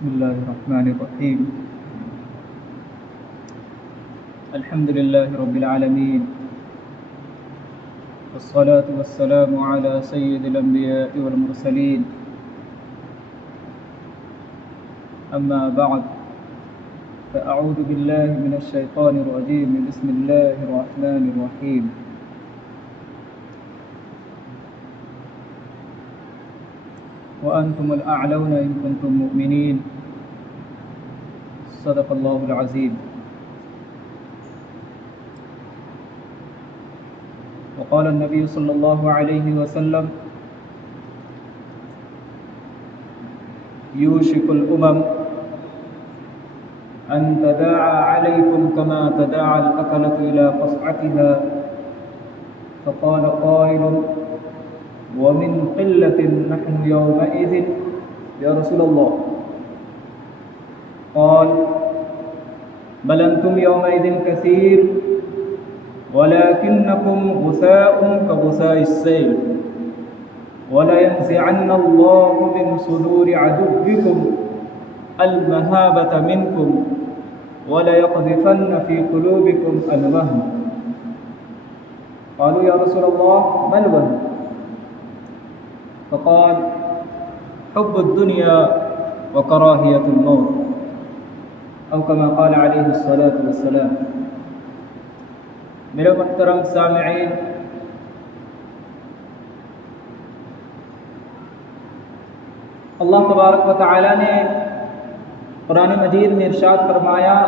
بسم الله الرحمن الرحيم. الحمد لله رب العالمين، والصلاة والسلام على سيد الأنبياء والمرسلين. أما بعد، فأعوذ بالله من الشيطان الرجيم. بسم الله الرحمن الرحيم. وأنتم الأعلون إن كنتم مؤمنين. صدق الله العظيم. وقال النبي صلى الله عليه وسلم: يوشك الأمم أن تداعى عليكم كما تداعى الأكلة إلى قصعتها. فقال قائل: ومن قلة نحن يومئذ يا رسول الله؟ قال: بل أنتم يومئذ كثير ولكنكم غثاء كغثاء السيل، ولينزعن الله من صدور عدوكم المهابة منكم وليقذفن في قلوبكم الوهن. قالوا: يا رسول الله ما الوهن؟ فقال: حب الدنيا وكراهية الموت، أو كما قال عليه الصلاة والسلام. میرے محترم سامعین، اللہ تبارک و تعالی نے قرآن مجید میں ارشاد فرمایا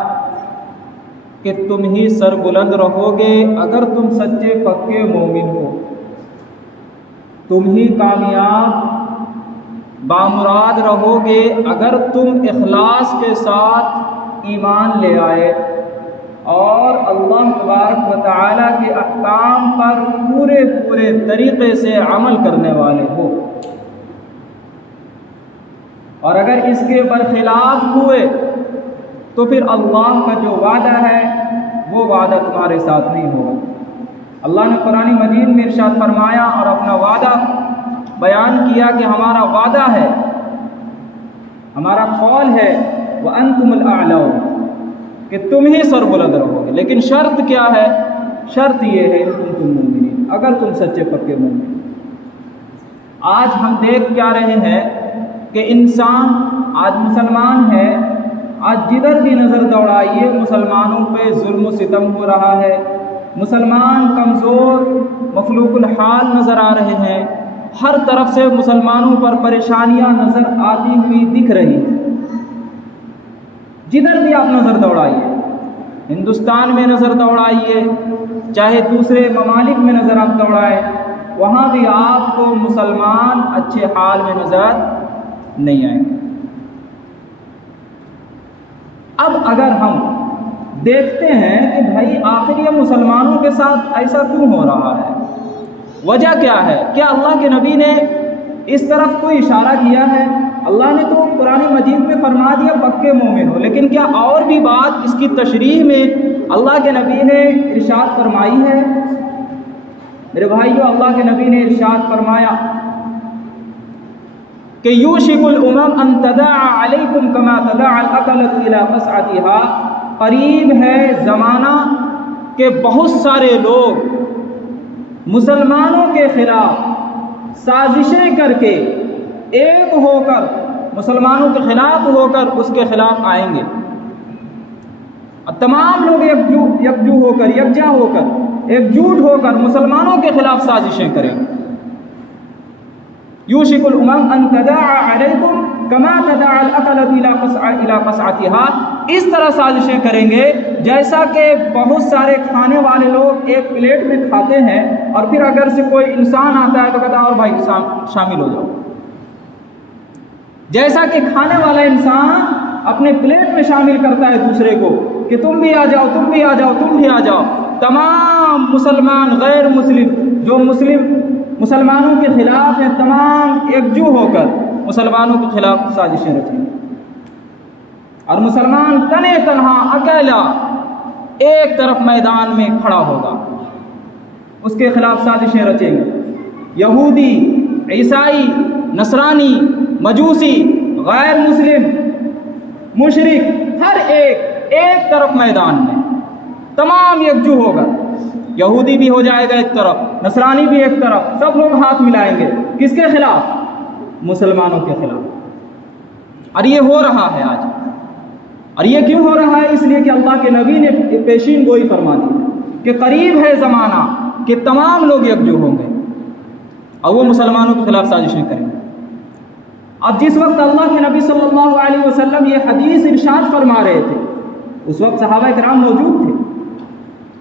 کہ تم ہی سربلند رہو گے اگر تم سچے پکے مومن ہو، تم ہی کامیاب بامراد رہو گے اگر تم اخلاص کے ساتھ ایمان لے آئے اور اللہ تبارک و تعالیٰ کے احکام پر پورے طریقے سے عمل کرنے والے ہو، اور اگر اس کے برخلاف ہوئے تو پھر اللہ کا جو وعدہ ہے وہ وعدہ تمہارے ساتھ نہیں ہوگا۔ اللہ نے قرآن مجید میں ارشاد فرمایا اور اپنا وعدہ بیان کیا کہ ہمارا وعدہ ہے، ہمارا قول ہے وَأَنْتُمُ الْأَعْلَوْنَ، کہ تم ہی سربلند رہو گے۔ لیکن شرط کیا ہے؟ شرط یہ ہے ان تم مومنین، اگر تم سچے پکے مومن۔ آج ہم دیکھ کیا رہے ہیں کہ انسان آج مسلمان ہے، آج جدھر بھی نظر دوڑائیے مسلمانوں پہ ظلم و ستم ہو رہا ہے، مسلمان کمزور مخلوق الحال نظر آ رہے ہیں، ہر طرف سے مسلمانوں پر پریشانیاں نظر آتی ہوئی دکھ رہی ہیں۔ جدھر بھی آپ نظر دوڑائیے، ہندوستان میں نظر دوڑائیے، چاہے دوسرے ممالک میں نظر آپ دوڑائیں، وہاں بھی آپ کو مسلمان اچھے حال میں نظر نہیں آئیں گے۔ اب اگر ہم دیکھتے ہیں کہ بھائی آخر یہ مسلمانوں کے ساتھ ایسا کیوں ہو رہا ہے، وجہ کیا ہے؟ کیا اللہ کے نبی نے اس طرف کوئی اشارہ کیا ہے؟ اللہ نے تو قرآن مجید میں فرما دیا پکے مومن ہو، لیکن کیا اور بھی بات اس کی تشریح میں اللہ کے نبی نے ارشاد فرمائی ہے؟ میرے بھائیو، اللہ کے نبی نے ارشاد فرمایا کہ یوشک الامم ان تداعى علیکم کما تداعى الاکلۃ الی قصعتها، قریب ہے زمانہ کہ بہت سارے لوگ مسلمانوں کے خلاف سازشیں کر کے ایک ہو کر مسلمانوں کے خلاف ہو کر اس کے خلاف آئیں گے، تمام لوگ یکجو ہو کر یکجا ہو کر ایک جوٹ ہو کر مسلمانوں کے خلاف سازشیں کریں گے۔ یوشک الامم ان تداعى علیکم کما تداعى الاکلۃ الی قصعتها، اس طرح سازشیں کریں گے جیسا کہ بہت سارے کھانے والے لوگ ایک پلیٹ میں کھاتے ہیں اور پھر اگر سے کوئی انسان آتا ہے تو کہتا ہے اور بھائی شامل ہو جاؤ، جیسا کہ کھانے والا انسان اپنے پلیٹ میں شامل کرتا ہے دوسرے کو کہ تم بھی آ جاؤ، تم بھی آ جاؤ، تم بھی آ جاؤ، تمام مسلمان غیر مسلم جو مسلمانوں کے خلاف ہیں تمام یکجو ہو کر مسلمانوں کے خلاف سازشیں رچیں گے، اور مسلمان تنے تنہا اکیلا ایک طرف میدان میں کھڑا ہوگا، اس کے خلاف سازشیں رچیں گے۔ یہودی، عیسائی، نصرانی، مجوسی، غیر مسلم مشرک ہر ایک طرف میدان میں تمام یکجو ہوگا. یہودی بھی ہو جائے گا ایک طرف, نصرانی بھی ایک طرف, سب لوگ ہاتھ ملائیں گے. کس کے خلاف؟ مسلمانوں کے خلاف. اور یہ ہو رہا ہے آج. اور یہ کیوں ہو رہا ہے؟ اس لیے کہ اللہ کے نبی نے پیشین گوئی فرما دی کہ قریب ہے زمانہ کہ تمام لوگ یکجو ہوں گے اور وہ مسلمانوں کے خلاف سازشیں کریں گے. اب جس وقت اللہ کے نبی صلی اللہ علیہ وسلم یہ حدیث ارشاد فرما رہے تھے, اس وقت صحابہ کرام موجود تھے.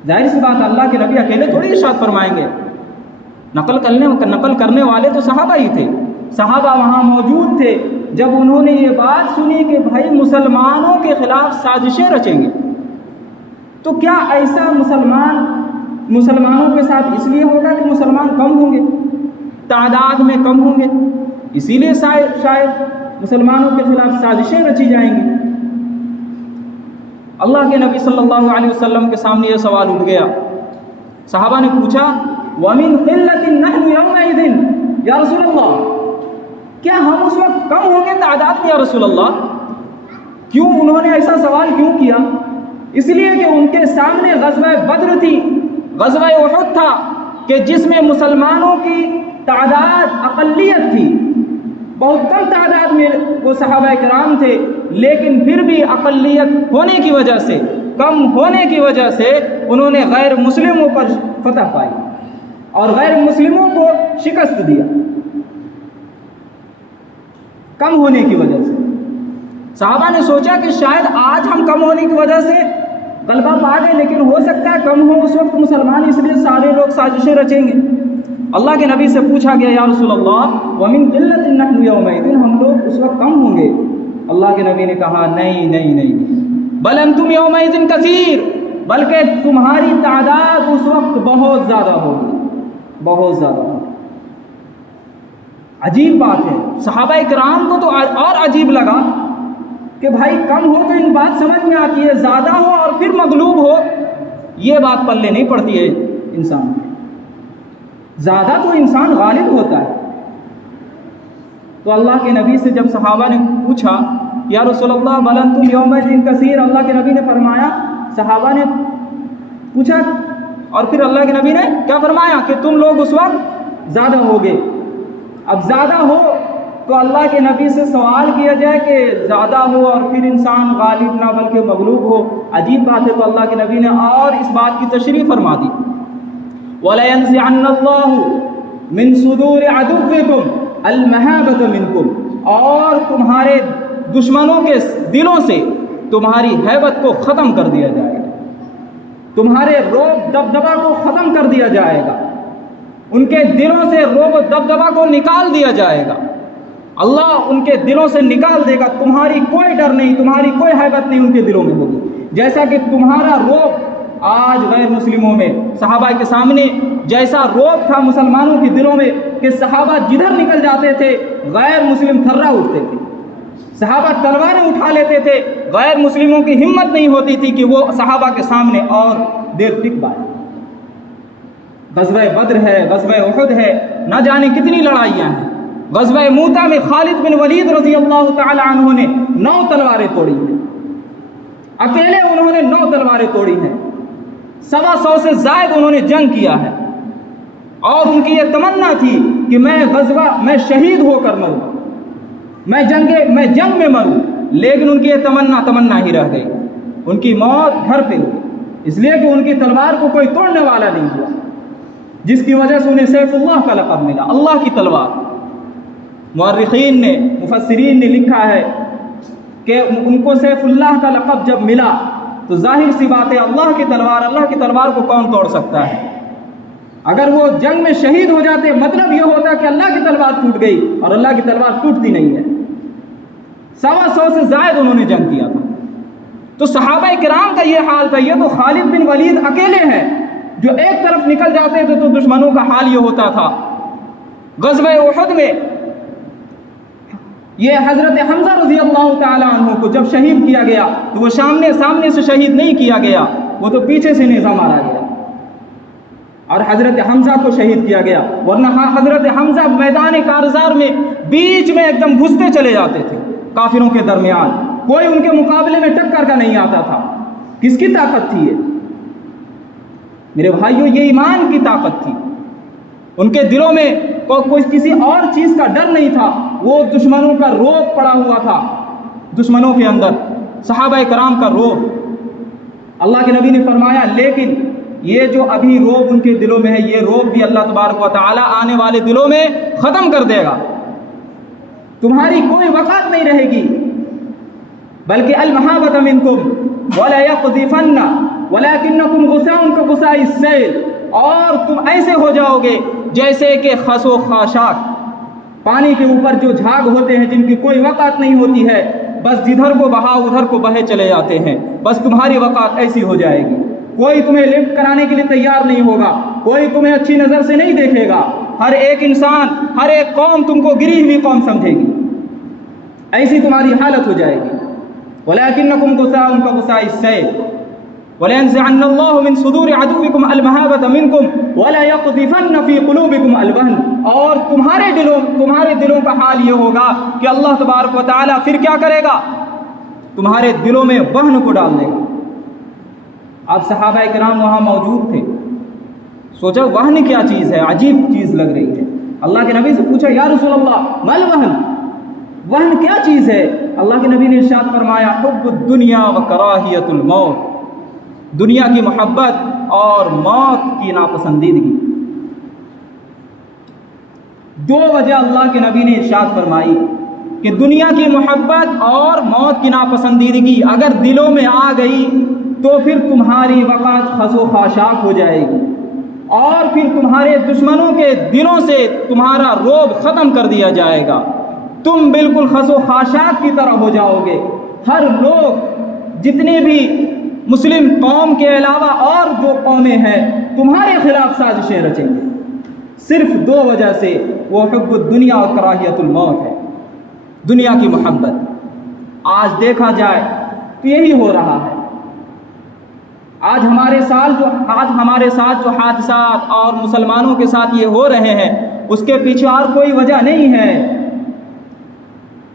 ظاہر سی بات اللہ کے نبی اکیلے تھوڑی ارشاد فرمائیں گے, نقل کرنے والے تو صحابہ ہی تھے. صحابہ وہاں موجود تھے جب انہوں نے یہ بات سنی کہ بھائی مسلمانوں کے خلاف سازشیں رچیں گے. تو کیا ایسا مسلمانوں کے ساتھ اس لیے ہوگا کہ مسلمان کم ہوں گے, تعداد میں کم ہوں گے, اسی لیے شاید مسلمانوں کے خلاف سازشیں رچی جائیں گی؟ اللہ کے نبی صلی اللہ علیہ وسلم کے سامنے یہ سوال اٹھ گیا. صحابہ نے پوچھا وَمِن قِلَّةٍ نَحْنُ يَوْمَئِذٍ یا رسول اللہ, کیا ہم اس وقت کم ہوں گے تعداد میں یا رسول اللہ؟ کیوں انہوں نے ایسا سوال کیوں کیا؟ اس لیے کہ ان کے سامنے غزوہ بدر تھی, غزوہ احد تھا کہ جس میں مسلمانوں کی تعداد اقلیت تھی. بہت کم تعداد میں وہ صحابہ کرام تھے, لیکن پھر بھی اقلیت ہونے کی وجہ سے, کم ہونے کی وجہ سے انہوں نے غیر مسلموں پر فتح پائی اور غیر مسلموں کو شکست دیا. کم ہونے کی وجہ سے صحابہ نے سوچا کہ شاید آج ہم کم ہونے کی وجہ سے غلبہ پا گئے, لیکن ہو سکتا ہے کم ہو اس وقت مسلمان, اس لیے سارے لوگ سازشیں رچیں گے. اللہ کے نبی سے پوچھا گیا یا رسول اللہ وَمِن قِلَّةٍ نَحْنُ يَوْمَئِذٍ, ہم لوگ اس وقت کم ہوں گے؟ اللہ کے نبی نے کہا نہیں, بل انتم یومئذ کثیر, بلکہ تمہاری تعداد اس وقت بہت زیادہ ہوگی, بہت زیادہ ہوگی. عجیب بات ہے. صحابہ کرام کو تو اور عجیب لگا کہ بھائی کم ہو تو ان بات سمجھ میں آتی ہے, زیادہ ہو اور پھر مغلوب ہو یہ بات پلے نہیں پڑتی ہے انسان. زیادہ تو انسان غالب ہوتا ہے. تو اللہ کے نبی سے جب صحابہ نے پوچھا یا رسول اللہ بل انتم یومئذ کثیر, اللہ کے نبی نے فرمایا, صحابہ نے پوچھا اور پھر اللہ کے نبی نے کیا فرمایا کہ تم لوگ اس وقت زیادہ ہوگے. اب زیادہ ہو تو اللہ کے نبی سے سوال کیا جائے کہ زیادہ ہو اور پھر انسان غالب نہ بلکہ مغلوب ہو, عجیب بات ہے. تو اللہ کے نبی نے اور اس بات کی تشریح فرما دی وَلَيَنزِعَنَّ اللَّهُ مِن صُدُورِ عَدُوِّكُمْ الْمَهَابَةَ مِنْكُمْ, اور تمہارے دشمنوں کے دلوں سے تمہاری ہیبت کو ختم کر دیا جائے گا, تمہارے روب دبدبا کو ختم کر دیا جائے گا, ان کے دلوں سے روب دبدبا کو نکال دیا جائے گا. اللہ ان کے دلوں سے نکال دے گا, تمہاری کوئی ڈر نہیں, تمہاری کوئی ہیبت نہیں ان کے دلوں میں ہوگی. جیسا کہ تمہارا روب آج غیر مسلموں میں صحابہ کے سامنے جیسا روب تھا مسلمانوں کے دلوں میں کہ صحابہ جدھر نکل جاتے تھے غیر مسلم تھرا اٹھتے تھے, صحابہ تلواریں اٹھا لیتے تھے, غیر مسلموں کی ہمت نہیں ہوتی تھی کہ وہ صحابہ کے سامنے اور دیر ٹک پائے. غزوہ بدر ہے, غزوہ احد ہے, نہ جانے کتنی لڑائیاں ہیں. غزوہ موتا میں خالد بن ولید رضی اللہ تعالی عنہ نے 9 تلواریں توڑی ہیں, اکیلے انہوں نے 9 تلواریں توڑی ہیں. 125 سے زائد انہوں نے جنگ کیا ہے, اور ان کی یہ تمنا تھی کہ میں شہید ہو کر مروں, میں جنگ میں مروں, لیکن ان کی یہ تمنا ہی رہ گئی. ان کی موت گھر پہ ہوئی, اس لیے کہ ان کی تلوار کو کوئی توڑنے والا نہیں ہوا, جس کی وجہ سے انہیں سیف اللہ کا لقب ملا, اللہ کی تلوار. مورخین نے, مفسرین نے لکھا ہے کہ ان کو سیف اللہ کا لقب جب ملا تو ظاہر سی بات ہے اللہ کی تلوار کو کون توڑ سکتا ہے. اگر وہ جنگ میں شہید ہو جاتے مطلب یہ ہوتا کہ اللہ کی تلوار ٹوٹ گئی, اور اللہ کی تلوار ٹوٹتی نہیں ہے. 125 سے زائد انہوں نے جنگ کیا تھا. تو صحابہ کرام کا یہ حال تھا. یہ تو خالد بن ولید اکیلے ہیں جو ایک طرف نکل جاتے تھے تو دشمنوں کا حال یہ ہوتا تھا. غزوہ احد میں یہ حضرت حمزہ رضی اللہ تعالی عنہ کو جب شہید کیا گیا تو وہ سامنے سے شہید نہیں کیا گیا, وہ تو پیچھے سے نیزہ مارا گیا اور حضرت حمزہ کو شہید کیا گیا. ورنہ حضرت حمزہ میدان کارزار میں بیچ میں ایک دم گھستے چلے جاتے تھے کافروں کے درمیان, کوئی ان کے مقابلے میں ٹکر کا نہیں آتا تھا۔ کس کی طاقت تھی یہ؟ میرے بھائیوں، یہ ایمان کی طاقت تھی۔ ان کے دلوں میں کوئی کسی اور چیز کا ڈر نہیں تھا، وہ دشمنوں کا رعب پڑا ہوا تھا دشمنوں کے اندر، صحابہ کرام کا رعب۔ اللہ کے نبی نے فرمایا لیکن یہ جو ابھی رعب ان کے دلوں میں ہے، یہ رعب بھی اللہ تبارک و تعالی آنے والے دلوں میں ختم کر دے گا۔ تمہاری کوئی وقت نہیں رہے گی، بلکہ المحابۃ منکم ولا یقذفن ولکنکم غثاء کغثاء السیل، اور تم ایسے ہو جاؤ گے جیسے کہ خس و خاشاک، پانی کے اوپر جو جھاگ ہوتے ہیں جن کی کوئی وقت نہیں ہوتی ہے، بس جدھر کو بہاؤ ادھر کو بہے چلے جاتے ہیں، بس تمہاری وقت ایسی ہو جائے گی۔ کوئی تمہیں لفٹ کرانے کے لیے تیار نہیں ہوگا، کوئی تمہیں اچھی نظر سے نہیں دیکھے گا، ہر ایک انسان، ہر ایک قوم تم کو گری ہوئی قوم سمجھے گی، ایسی تمہاری حالت ہو جائے گی۔ وَلَكِنَّكُمْ غُثَاءٌ كَغُثَاءِ السَّيْلِ وَلَيَنزِعَنَّ اللَّهُ مِن صُدُورِ عَدُوِّكُمْ الْمَهَابَةَ مِنكُمْ وَلَيَقْذِفَنَّ فِي قُلُوبِكُمْ الْوَهْنَ، اور تمہارے دلوں کا حال یہ ہوگا کہ اللہ تبارک و تعالیٰ پھر کیا کرے گا؟ تمہارے دلوں میں وہن کو ڈال دے گا۔ اب صحابہ کرام وہاں موجود تھے، سوچا وہن کیا چیز ہے، عجیب چیز لگ رہی ہے۔ اللہ کے نبی سے پوچھا یا رسول اللہ مل وہن، وہن کیا چیز ہے؟ اللہ کے نبی نے ارشاد فرمایا حب الدنیا و کراہیت الموت، دنیا کی محبت اور موت کی ناپسندیدگی۔ دو وجہ اللہ کے نبی نے ارشاد فرمائی کہ دنیا کی محبت اور موت کی ناپسندیدگی اگر دلوں میں آ گئی تو پھر تمہاری وقت خس و خاشاک ہو جائے گی، اور پھر تمہارے دشمنوں کے دلوں سے تمہارا رعب ختم کر دیا جائے گا، تم بالکل خس و خاشاک کی طرح ہو جاؤ گے۔ ہر لوگ جتنے بھی مسلم قوم کے علاوہ اور جو قومیں ہیں تمہارے خلاف سازشیں رچیں گے، صرف دو وجہ سے، وہ حب الدنیا اور کراہیت الموت ہے، دنیا کی محبت۔ آج دیکھا جائے تو یہی ہو رہا ہے۔ آج ہمارے ساتھ جو حادثات اور مسلمانوں کے ساتھ یہ ہو رہے ہیں، اس کے پیچھے اور کوئی وجہ نہیں ہے۔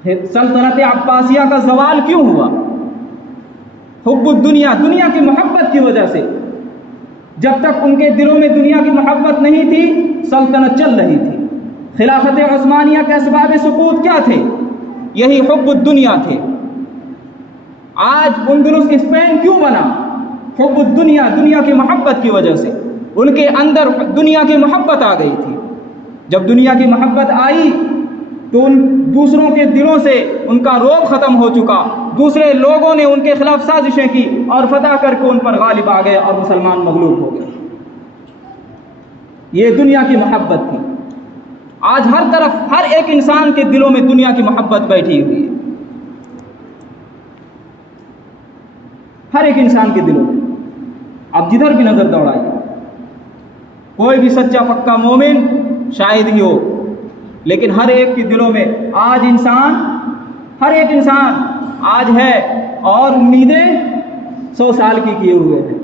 سلطنت عباسیہ کا زوال کیوں ہوا؟ حب الدنیا، دنیا کی محبت کی وجہ سے۔ جب تک ان کے دلوں میں دنیا کی محبت نہیں تھی، سلطنت چل رہی تھی۔ خلافت عثمانیہ کے اسباب سقوط کیا تھے؟ یہی حب الدنیا تھے۔ آج اندلس اسپین کیوں بنا؟ حب الدنیا، دنیا کی محبت کی وجہ سے۔ ان کے اندر دنیا کی محبت آ گئی تھی۔ جب دنیا کی محبت آئی تو ان دوسروں کے دلوں سے ان کا رعب ختم ہو چکا، دوسرے لوگوں نے ان کے خلاف سازشیں کی اور فتح کر کے ان پر غالب آ گئے اور مسلمان مغلوب ہو گئے۔ یہ دنیا کی محبت تھی۔ آج ہر طرف ہر ایک انسان کے دلوں میں دنیا کی محبت بیٹھی ہوئی ہے، ہر ایک انسان کے دلوں میں۔ اب جدھر بھی نظر دوڑائیے، کوئی بھی سچا پکا مومن شاید ہی ہو، لیکن ہر ایک کے دلوں میں آج ہر ایک انسان آج ہے، اور امیدیں 100 سال کی کیے ہوئے ہیں۔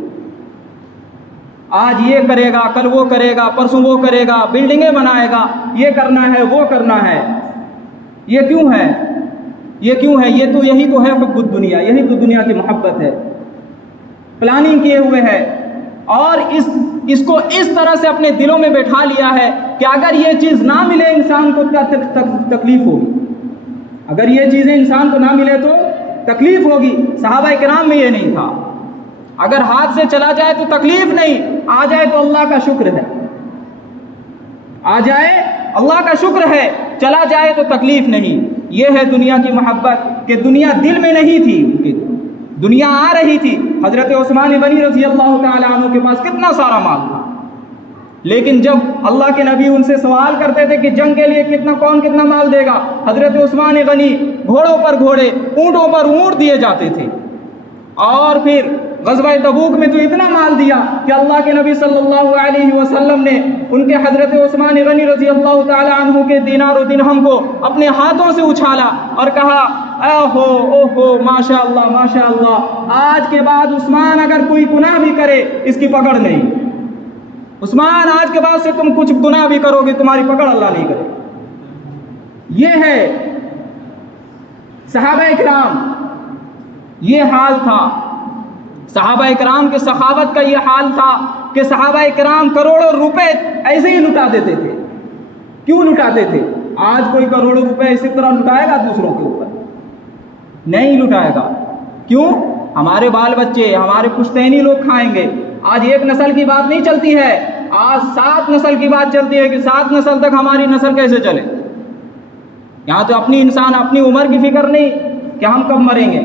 آج یہ کرے گا، کل وہ کرے گا، پرسوں وہ کرے گا، بلڈنگیں بنائے گا، یہ کرنا ہے، وہ کرنا ہے۔ یہ کیوں ہے؟ یہی تو ہے حب الدنیا، یہی تو دنیا کی محبت ہے۔ پلاننگ کیے ہوئے ہے، اور اس کو اس طرح سے اپنے دلوں میں بیٹھا لیا ہے کہ اگر یہ چیز نہ ملے انسان کو تکلیف ہوگی، اگر یہ چیزیں انسان کو نہ ملے تو تکلیف ہوگی۔ صحابہ کرام میں یہ نہیں تھا، اگر ہاتھ سے چلا جائے تو تکلیف نہیں، آ جائے تو اللہ کا شکر ہے، آ جائے اللہ کا شکر ہے، چلا جائے تو تکلیف نہیں۔ یہ ہے دنیا کی محبت، کہ دنیا دل میں نہیں تھی، ان کی دنیا آ رہی تھی۔ حضرت عثمان غنی رضی اللہ تعالی عنہ کے پاس کتنا سارا مال تھا، لیکن جب اللہ کے نبی ان سے سوال کرتے تھے کہ جنگ کے لیے کون کتنا مال دے گا، حضرت عثمان غنی گھوڑوں پر گھوڑے، اونٹوں پر اونٹ دیے جاتے تھے۔ اور پھر غزوہ تبوک میں تو اتنا مال دیا کہ اللہ کے نبی صلی اللہ علیہ وسلم نے ان کے حضرت عثمان غنی رضی اللہ تعالی عنہ کے دینار و درہم کو اپنے ہاتھوں سے اچھالا اور کہا اوہو ماشاء اللہ، آج کے بعد عثمان اگر کوئی گناہ بھی کرے اس کی پکڑ نہیں، عثمان آج کے بعد سے تم کچھ گناہ بھی کرو گے تمہاری پکڑ اللہ نہیں کرے۔ یہ ہے صحابہ کرام، یہ حال تھا صحابہ کرام کے سخاوت کا، یہ حال تھا کہ صحابہ کرام کروڑوں روپے ایسے ہی لٹا دیتے تھے۔ کیوں لٹاتے تھے؟ آج کوئی کروڑوں روپے اسی طرح لٹائے گا دوسروں کے اوپر؟ نہیں لٹائے گا۔ کیوں؟ ہمارے بال بچے، ہمارے پشتینی لوگ کھائیں گے۔ آج ایک نسل کی بات نہیں چلتی ہے، آج 7 نسل کی بات چلتی ہے کہ 7 نسل تک ہماری نسل کیسے چلے۔ یہاں تو اپنی انسان اپنی عمر کی فکر نہیں کہ ہم کب مریں گے،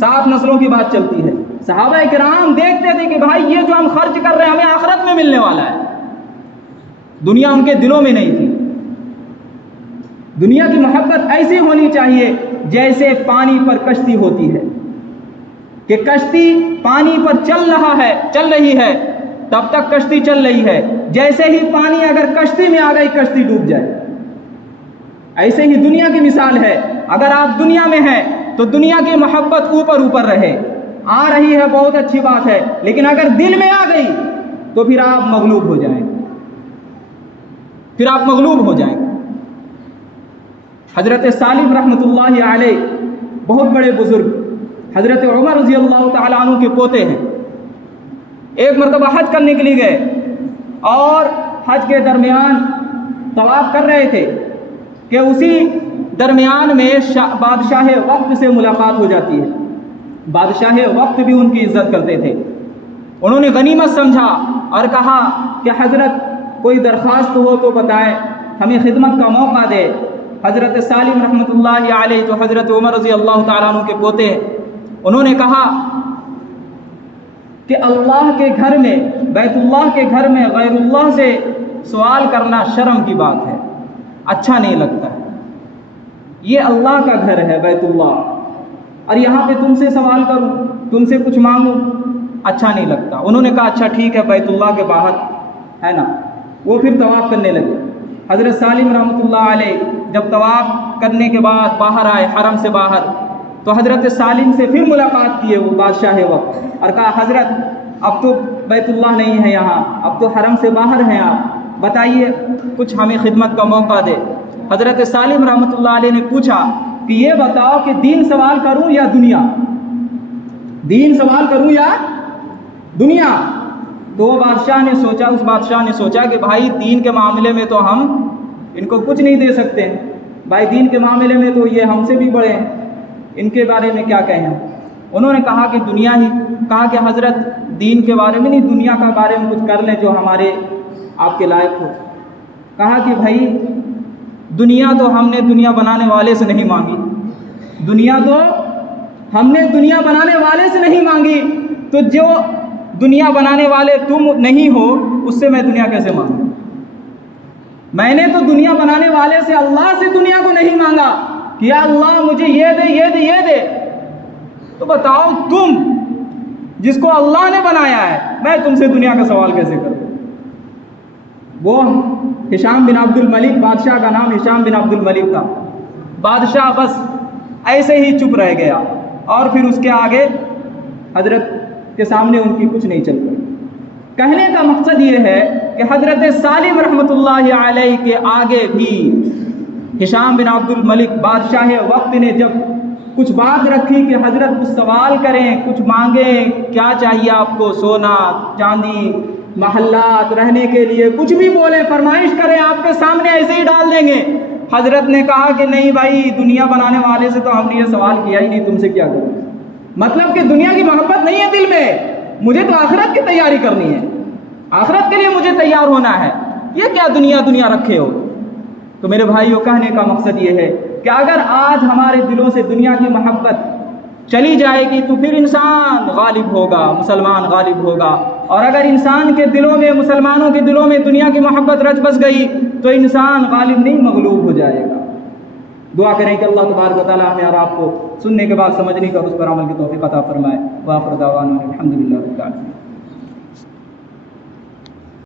7 نسلوں کی بات چلتی ہے۔ صحابہ کرام دیکھتے تھے کہ بھائی یہ جو ہم خرچ کر رہے ہیں ہمیں آخرت میں ملنے والا ہے۔ دنیا ان کے دلوں میں نہیں تھی۔ دنیا کی محبت ایسی ہونی چاہیے جیسے پانی پر کشتی ہوتی ہے، کہ کشتی پانی پر چل رہی ہے تب تک کشتی چل رہی ہے، جیسے ہی پانی اگر کشتی میں آ گئی کشتی ڈوب جائے۔ ایسے ہی دنیا کی مثال ہے، اگر آپ دنیا میں ہیں تو دنیا کی محبت اوپر رہے، آ رہی ہے بہت اچھی بات ہے، لیکن اگر دل میں آ گئی تو پھر آپ مغلوب ہو جائیں گے۔ حضرت سالم رحمۃ اللہ علیہ بہت بڑے بزرگ، حضرت عمر رضی اللہ تعالیٰ عنہ کے پوتے ہیں۔ ایک مرتبہ حج کرنے کے لیے گئے اور حج کے درمیان طواف کر رہے تھے کہ اسی درمیان میں بادشاہ وقت سے ملاقات ہو جاتی ہے۔ بادشاہ وقت بھی ان کی عزت کرتے تھے۔ انہوں نے غنیمت سمجھا اور کہا کہ حضرت کوئی درخواست ہو تو بتائیں، ہمیں خدمت کا موقع دے۔ حضرت سالم رحمۃ اللہ علیہ جو حضرت عمر رضی اللہ تعالیٰ عنہ کے پوتے ہیں، انہوں نے کہا کہ اللہ کے گھر میں، بیت اللہ کے گھر میں غیر اللہ سے سوال کرنا شرم کی بات ہے، اچھا نہیں لگتا ہے۔ یہ اللہ کا گھر ہے بیت اللہ، اور یہاں پہ تم سے سوال کروں، تم سے کچھ مانگوں، اچھا نہیں لگتا۔ انہوں نے کہا اچھا ٹھیک ہے، بیت اللہ کے باہر ہے نا۔ وہ پھر طواف کرنے لگے۔ حضرت سالم رحمۃ اللہ علیہ جب طواف کرنے کے بعد باہر آئے حرم سے باہر، تو حضرت سالم سے پھر ملاقات کیے وہ بادشاہ وقت، اور کہا حضرت اب تو بیت اللہ نہیں ہے یہاں، اب تو حرم سے باہر ہیں آپ، بتائیے کچھ ہمیں خدمت کا موقع دے۔ حضرت سالم رحمۃ اللہ علیہ نے پوچھا کہ یہ بتاؤ کہ دین سوال کروں یا دنیا؟ دین سوال کروں یا دنیا؟ تو وہ بادشاہ نے سوچا، اس بادشاہ نے سوچا کہ بھائی دین کے معاملے میں تو ہم ان کو کچھ نہیں دے سکتے ہیں، بھائی دین کے معاملے میں تو یہ ہم سے بھی بڑے ہیں، ان کے بارے میں کیا کہیں۔ انہوں نے کہا کہ دنیا ہی۔ کہا کہ حضرت دین کے بارے میں نہیں، دنیا کے بارے میں کچھ کر لیں جو ہمارے آپ کے لائق ہو۔ کہا کہ بھائی دنیا تو ہم نے دنیا بنانے والے سے نہیں مانگی، دنیا تو ہم نے دنیا بنانے والے سے نہیں مانگی، تو جو دنیا بنانے والے تم نہیں ہو اس سے میں دنیا کیسے مانگوں؟ میں نے تو دنیا بنانے والے سے، اللہ سے دنیا کو نہیں مانگا کہ یا اللہ مجھے یہ دے یہ دے یہ دے۔ تو بتاؤ تم جس کو اللہ نے بنایا ہے، میں تم سے دنیا کا سوال کیسے کروں؟ وہ ہشام بن عبد الملک، بادشاہ کا نام ہشام بن عبد الملک تھا۔ بادشاہ بس ایسے ہی چپ رہ گیا، اور پھر اس کے آگے حضرت کے سامنے ان کی کچھ نہیں چل پڑی۔ کہنے کا مقصد یہ ہے کہ حضرت سالم رحمۃ اللہ علیہ کے آگے بھی ہشام بن عبد الملک بادشاہ وقت نے جب کچھ بات رکھی کہ حضرت کچھ سوال کریں، کچھ مانگیں، کیا چاہیے آپ کو، سونا چاندی، محلات، رہنے کے لیے کچھ بھی بولیں، فرمائش کریں، آپ کے سامنے ایسے ہی ڈال دیں گے۔ حضرت نے کہا کہ نہیں بھائی، دنیا بنانے والے سے تو ہم نے یہ سوال کیا ہی نہیں، تم سے کیا کروں؟ مطلب کہ دنیا کی محبت نہیں ہے دل میں، مجھے تو آخرت کی تیاری کرنی ہے، آخرت کے لیے مجھے تیار ہونا ہے، یہ کیا دنیا رکھے ہو؟ تو میرے بھائیوں، کہنے کا مقصد یہ ہے کہ اگر آج ہمارے دلوں سے دنیا کی محبت چلی جائے گی تو پھر انسان غالب ہوگا، مسلمان غالب ہوگا، اور اگر انسان کے دلوں میں، مسلمانوں کے دلوں میں دنیا کی محبت رچ بس گئی تو انسان غالب نہیں، مغلوب ہو جائے گا۔ دعا کریں کہ اللہ تبارک و تعالیٰ ہمیں اور آپ کو سننے کے بعد سمجھنے کا اور اس پر عمل کی توفیق عطا فرمائے۔ وآخر دعوانا الحمدللہ رب العالمین۔